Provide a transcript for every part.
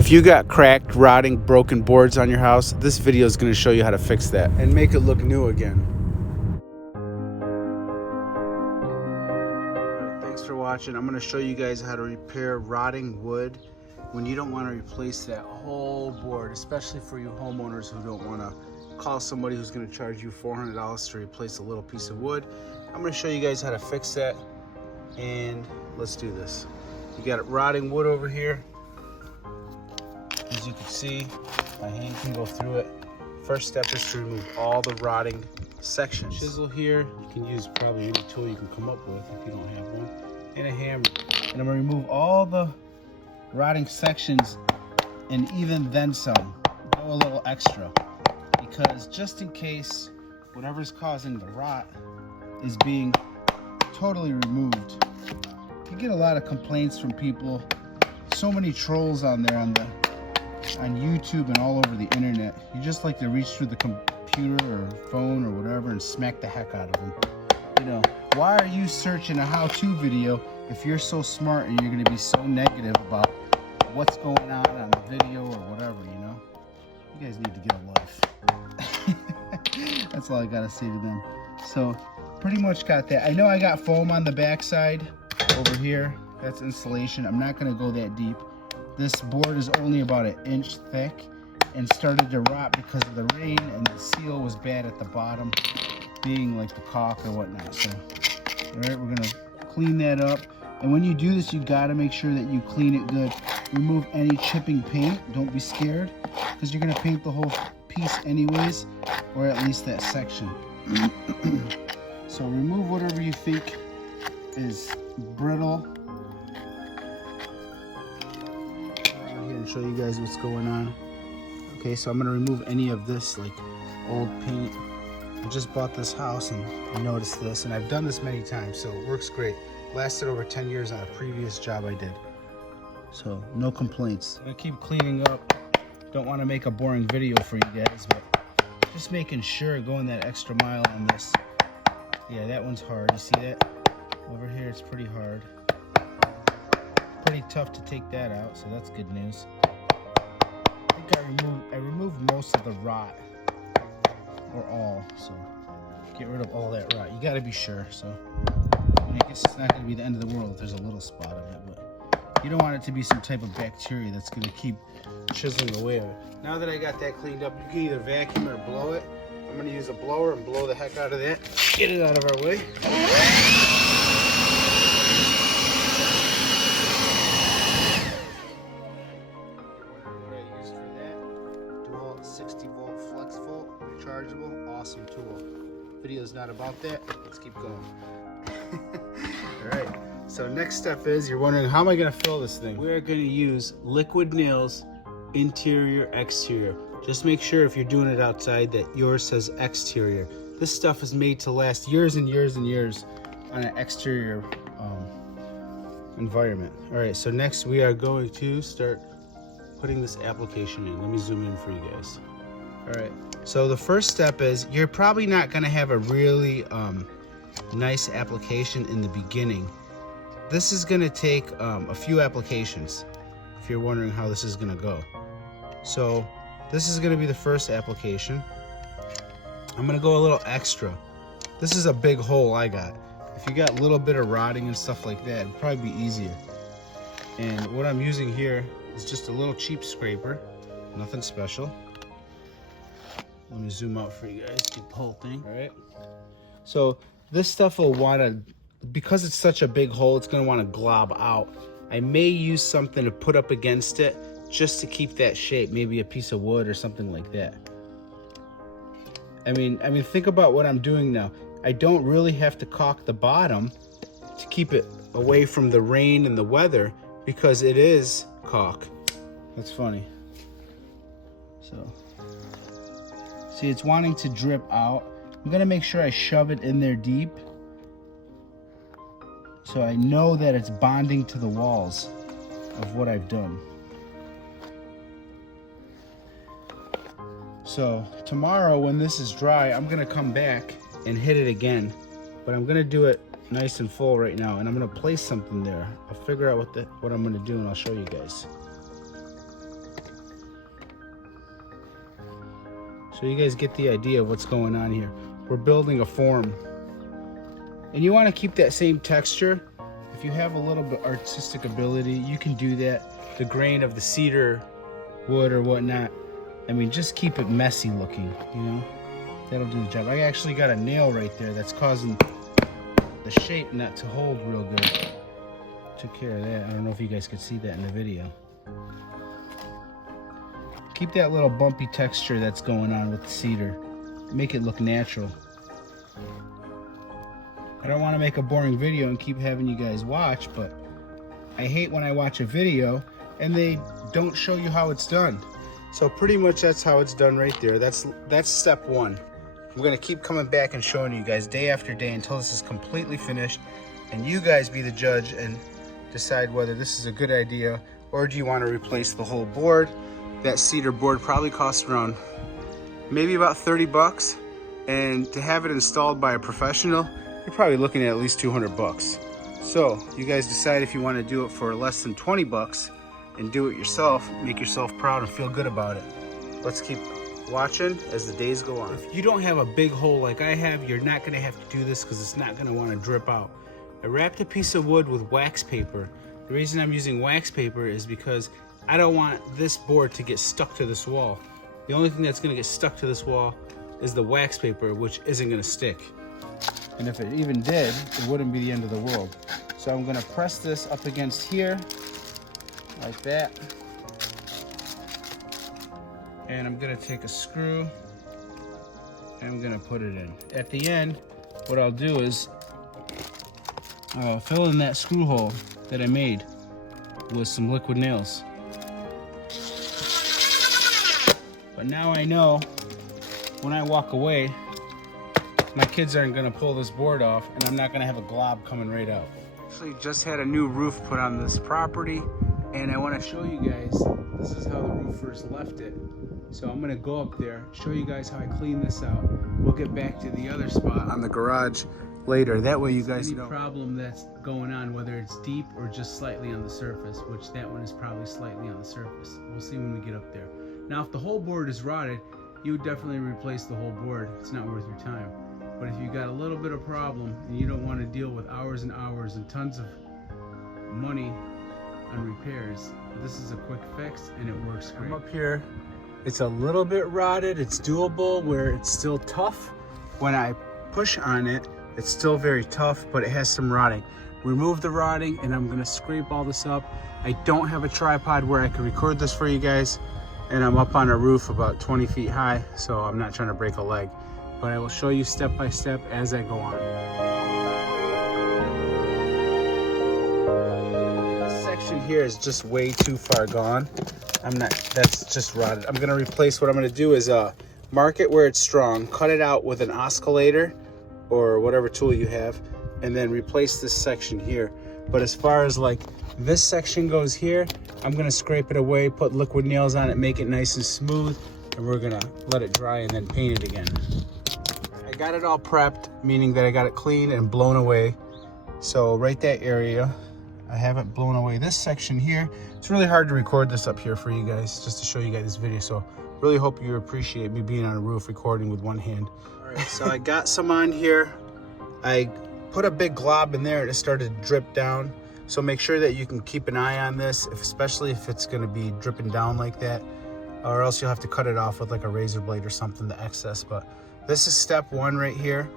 If you got cracked, rotting, broken boards on your house, this video is going to show you how to fix that and make it look new again. Thanks for watching. I'm going to show you guys how to repair rotting wood when you don't want to replace that whole board, especially for you homeowners who don't want to call somebody who's going to charge you $400 to replace a little piece of wood. I'm going to show you guys how to fix that, and let's do this. You got rotting wood over here. As you can see, my hand can go through it. First step is to remove all the rotting sections. Chisel here, you can use probably any tool you can come up with if you don't have one, and a hammer. And I'm gonna remove all the rotting sections, and even then some. Go a little extra, because just in case whatever's causing the rot is being totally removed. You get a lot of complaints from people. So many trolls on there on YouTube and all over the internet. You just like to reach through the computer or phone or whatever and smack the heck out of them. You know, why are you searching a how-to video if you're so smart and you're going to be so negative about what's going on the video or whatever, you know? You guys need to get a life. That's all I got to say to them. So, pretty much got that. I know I got foam on the backside over here. That's insulation. I'm not going to go that deep. This board is only about 1 inch thick and started to rot because of the rain, and the seal was bad at the bottom, being like the caulk or whatnot. So, all right, we're gonna clean that up. And when you do this, you gotta make sure that you clean it good. Remove any chipping paint. Don't be scared, because you're gonna paint the whole piece anyways, or at least that section. So remove whatever you think is brittle. And show you guys what's going on. Okay, so I'm gonna remove any of this like old paint. I just bought this house and I noticed this, and I've done this many times, so it works great. Lasted over 10 years on a previous job I did, so no complaints. I'm gonna keep cleaning up. Don't want to make a boring video for you guys, but just making sure, going that extra mile on this. Yeah, that one's hard. You see that over here? It's pretty hard. Pretty tough to take that out, so that's good news. I think I removed most of the rot, or all, so get rid of all that rot. You got to be sure. So I guess it's not going to be the end of the world if there's a little spot of it, but you don't want it to be some type of bacteria that's going to keep chiseling away at it. Now that I got that cleaned up, you can either vacuum it or blow it. I'm going to use a blower and blow the heck out of that. Get it out of our way. Rechargeable, awesome tool. Video's not about that. Let's keep going. Alright, so next step is, you're wondering, how am I going to fill this thing? We're going to use liquid nails, interior, exterior. Just make sure if you're doing it outside that yours says exterior. This stuff is made to last years and years and years on an exterior environment. Alright, so next we are going to start putting this application in. Let me zoom in for you guys. Alright, so the first step is, you're probably not going to have a really nice application in the beginning. This is going to take a few applications, if you're wondering how this is going to go. So this is going to be the first application. I'm going to go a little extra. This is a big hole I got. If you got a little bit of rotting and stuff like that, it'd probably be easier. And what I'm using here is just a little cheap scraper, nothing special. Let me zoom out for you guys, get the whole thing. All right. So this stuff will want to, because it's such a big hole, it's going to want to glob out. I may use something to put up against it just to keep that shape, maybe a piece of wood or something like that. I mean, think about what I'm doing now. I don't really have to caulk the bottom to keep it away from the rain and the weather, because it is caulk. That's funny. So, see, it's wanting to drip out. I'm gonna make sure I shove it in there deep, so I know that it's bonding to the walls of what I've done. So tomorrow when this is dry, I'm gonna come back and hit it again, but I'm gonna do it nice and full right now, and I'm gonna place something there. I'll figure out what I'm gonna do and I'll show you guys. So you guys get the idea of what's going on here. We're building a form. And you want to keep that same texture. If you have a little bit artistic ability, you can do that. The grain of the cedar wood or whatnot. I mean, just keep it messy looking, you know? That'll do the job. I actually got a nail right there that's causing the shape not to hold real good. Took care of that. I don't know if you guys could see that in the video. Keep that little bumpy texture that's going on with the cedar. Make it look natural. I don't want to make a boring video and keep having you guys watch, but I hate when I watch a video and they don't show you how it's done. So pretty much that's how it's done right there. That's step one. I'm gonna keep coming back and showing you guys day after day until this is completely finished, and you guys be the judge and decide whether this is a good idea or do you want to replace the whole board. That cedar board probably costs around maybe about 30 bucks, and to have it installed by a professional, you're probably looking at least 200 bucks. So you guys decide if you want to do it for less than 20 bucks and do it yourself, make yourself proud and feel good about it. Let's keep watching as the days go on. If you don't have a big hole like I have, you're not going to have to do this because it's not going to want to drip out. I wrapped a piece of wood with wax paper. The reason I'm using wax paper is because I don't want this board to get stuck to this wall. The only thing that's going to get stuck to this wall is the wax paper, which isn't going to stick. And if it even did, it wouldn't be the end of the world. So I'm going to press this up against here like that. And I'm going to take a screw and I'm going to put it in. At the end, what I'll do is fill in that screw hole that I made with some liquid nails. But now I know when I walk away, my kids aren't gonna pull this board off and I'm not gonna have a glob coming right out. Actually just had a new roof put on this property and I wanna show you guys, this is how the roofers left it. So I'm gonna go up there, show you guys how I clean this out. We'll get back to the other spot on the garage later. That way you guys know. Any problem that's going on, whether it's deep or just slightly on the surface, which that one is probably slightly on the surface. We'll see when we get up there. Now, if the whole board is rotted, you would definitely replace the whole board. It's not worth your time. But if you got a little bit of problem and you don't want to deal with hours and hours and tons of money on repairs, this is a quick fix and it works great. I'm up here. It's a little bit rotted. It's doable where it's still tough. When I push on it, it's still very tough, but it has some rotting. Remove the rotting and I'm gonna scrape all this up. I don't have a tripod where I can record this for you guys, and I'm up on a roof about 20 feet high, so I'm not trying to break a leg. But I will show you step by step as I go on. This section here is just way too far gone. That's just rotted. I'm gonna replace, what I'm gonna do is mark it where it's strong, cut it out with an oscillator or whatever tool you have, and then replace this section here. But as far as like this section goes here, I'm gonna scrape it away, put liquid nails on it, make it nice and smooth, and we're gonna let it dry and then paint it again. I got it all prepped, meaning that I got it clean and blown away. So right that area, I haven't blown away this section here. It's really hard to record this up here for you guys, just to show you guys this video. So really hope you appreciate me being on a roof recording with one hand. All right, so I got some on here. I put a big glob in there and it started to drip down. So make sure that you can keep an eye on this, especially if it's gonna be dripping down like that, or else you'll have to cut it off with like a razor blade or something, the excess. But this is step one right here.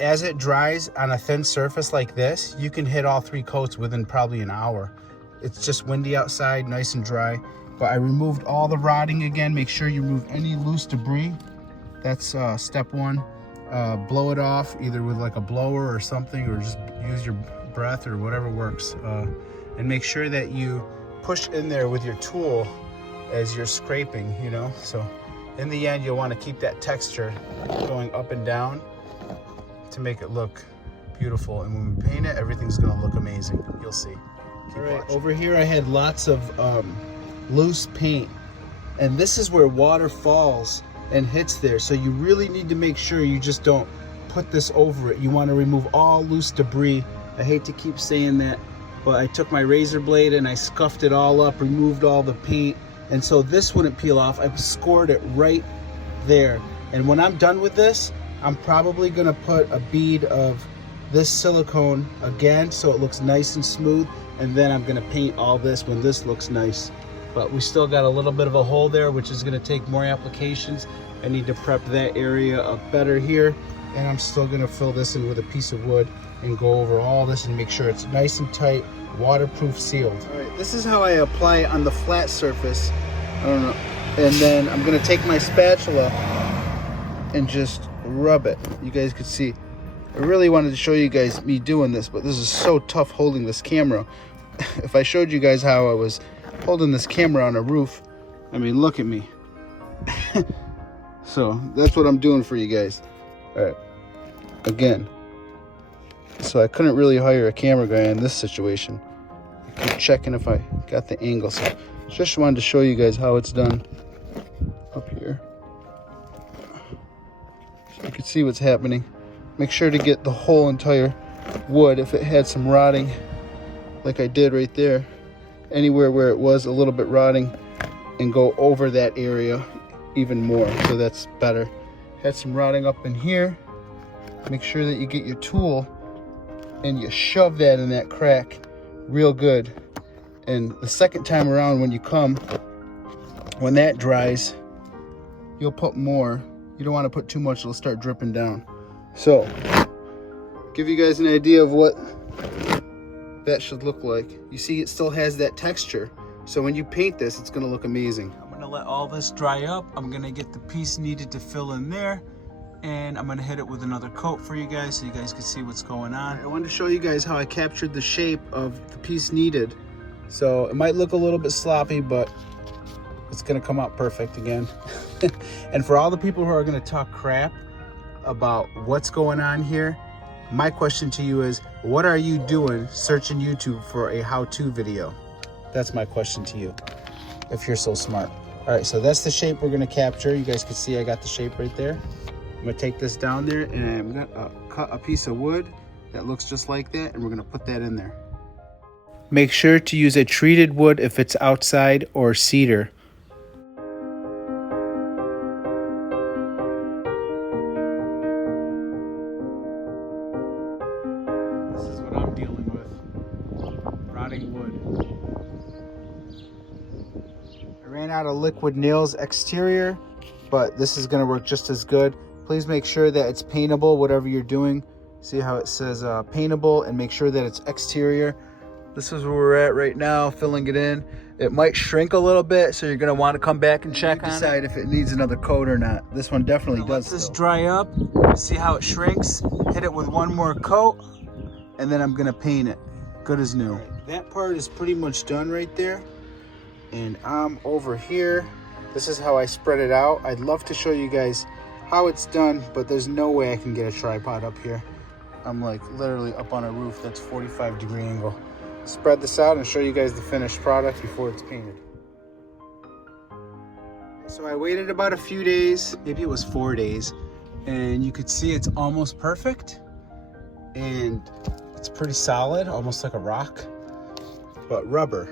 As it dries on a thin surface like this, you can hit all 3 coats within probably an hour. It's just windy outside, nice and dry. But I removed all the rotting again. Make sure you remove any loose debris. That's step one. Blow it off either with like a blower or something, or just use your breath or whatever works. And make sure that you push in there with your tool as you're scraping, you know. So in the end, you'll want to keep that texture going up and down to make it look beautiful. And when we paint it, everything's gonna look amazing. You'll see. All right, over here I had lots of loose paint, and this is where water falls and hits there. So you really need to make sure you just don't put this over it. You want to remove all loose debris. I hate to keep saying that, but I took my razor blade and I scuffed it all up, removed all the paint, and so this wouldn't peel off. I scored it right there. And when I'm done with this, I'm probably gonna put a bead of this silicone again so it looks nice and smooth, and then I'm gonna paint all this when this looks nice. But we still got a little bit of a hole there, which is gonna take more applications. I need to prep that area up better here, and I'm still gonna fill this in with a piece of wood and go over all this and make sure it's nice and tight, waterproof, sealed. All right, this is how I apply it on the flat surface. I don't know. And then I'm gonna take my spatula and just rub it. You guys could see. I really wanted to show you guys me doing this, but this is so tough holding this camera. If I showed you guys how I was holding this camera on a roof, I mean, look at me. So that's what I'm doing for you guys. All right, again. So I couldn't really hire a camera guy in this situation. I keep checking if I got the angle. So just wanted to show you guys how it's done up here. So you can see what's happening. Make sure to get the whole entire wood if it had some rotting, like I did right there. Anywhere where it was a little bit rotting, and go over that area even more, so that's better. Had some rotting up in here. Make sure that you get your tool and you shove that in that crack real good. And the second time around when you come, when that dries, you'll put more. You don't want to put too much, it'll start dripping down. So, give you guys an idea of what that should look like. You see it still has that texture. So when you paint this, it's gonna look amazing. I'm gonna let all this dry up. I'm gonna get the piece needed to fill in there, and I'm gonna hit it with another coat for you guys so you guys can see what's going on. I wanted to show you guys how I captured the shape of the piece needed. So it might look a little bit sloppy, but it's gonna come out perfect again. And for all the people who are gonna talk crap about what's going on here, my question to you is, what are you doing searching YouTube for a how-to video? That's my question to you, if you're so smart. All right, so that's the shape we're gonna capture. You guys can see I got the shape right there. I'm gonna take this down there and I'm gonna cut a piece of wood that looks just like that, and we're gonna put that in there. Make sure to use a treated wood if it's outside, or cedar. This is what I'm dealing with, rotting wood. I ran out of liquid nails exterior, but this is gonna work just as good. Please make sure that it's paintable, whatever you're doing. See how it says paintable, and make sure that it's exterior. This is where we're at right now, filling it in. It might shrink a little bit, so you're gonna want to come back and check on it. Decide if it needs another coat or not. This one definitely does. Let this dry up, see how it shrinks, hit it with one more coat, and then I'm gonna paint it. Good as new. Right, that part is pretty much done right there. And I'm over here. This is how I spread it out. I'd love to show you guys how it's done, but there's no way I can get a tripod up here. I'm like literally up on a roof that's 45-degree angle. Spread this out and show you guys the finished product before it's painted. So I waited about a few days, maybe it was 4 days, and you could see it's almost perfect, and it's pretty solid, almost like a rock, but rubber.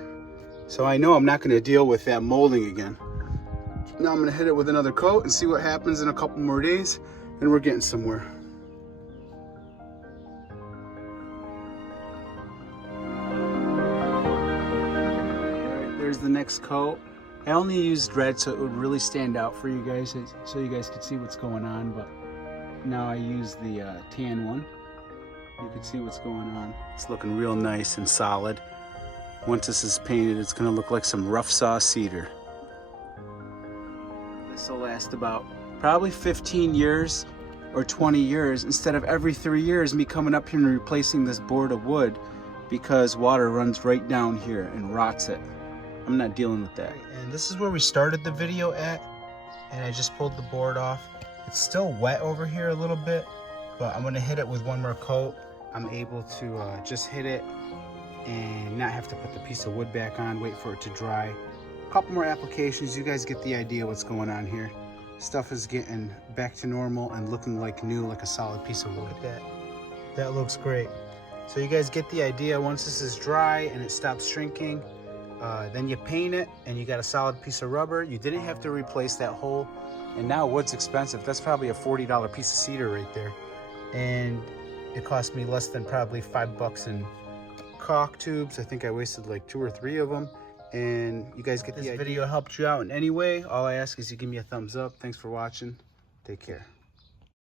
So I know I'm not gonna deal with that molding again. Now I'm gonna hit it with another coat and see what happens in a couple more days, and we're getting somewhere. There's the next coat. I only used red so it would really stand out for you guys, so you guys could see what's going on, but now I use the tan one. You can see what's going on. It's looking real nice and solid. Once this is painted, it's gonna look like some rough saw cedar. This will last about probably 15 years or 20 years instead of every 3 years me coming up here and replacing this board of wood because water runs right down here and rots it. I'm not dealing with that. And this is where we started the video at, and I just pulled the board off. It's still wet over here a little bit, but I'm gonna hit it with one more coat. I'm able to just hit it and not have to put the piece of wood back on, wait for it to dry. A couple more applications, you guys get the idea what's going on here. Stuff is getting back to normal and looking like new, like a solid piece of wood. Look at that. That looks great. So you guys get the idea. Once this is dry and it stops shrinking, Then you paint it and you got a solid piece of rubber. You didn't have to replace that hole. And now wood's expensive. That's probably a $40 piece of cedar right there. And it cost me less than probably $5 in caulk tubes. I think I wasted like 2 or 3 of them. And you guys get the idea. This video helped you out in any way. All I ask is you give me a thumbs up. Thanks for watching. Take care.